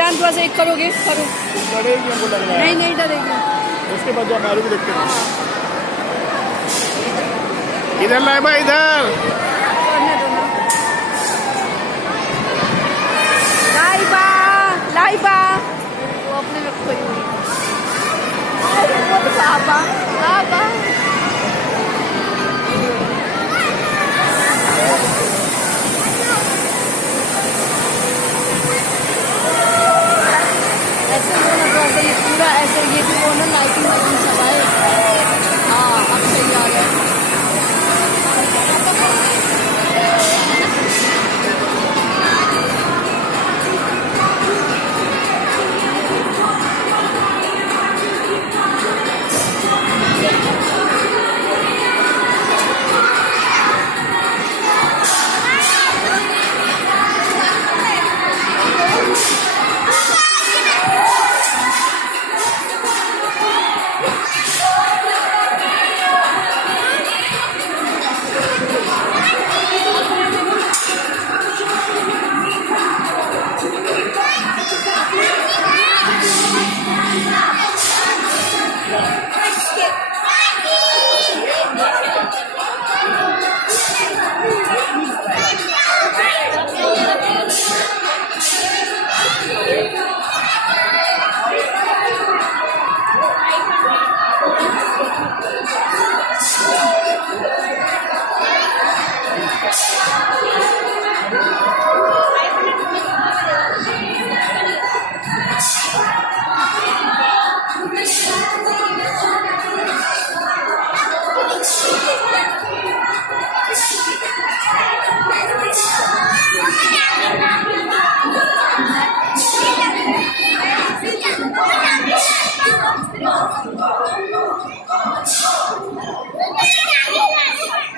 जान थोड़ा सा एक करोगे, करो। डरेगी हमको लग रहा है। नहीं नहीं डरेगी। उसके बाद जो हमारे भी देखते हैं। इधर लाए भाई इधर। करने दो ना। लाइबा लाइबा वो अपने में खोई हुई। वो तो आबा आबा ऐसे हो ना, तो ऐसे ये पूरा ऐसे ये भी वो ना लाइटिंग वाइटिंग सब आए। हाँ अब सही आ रहा है।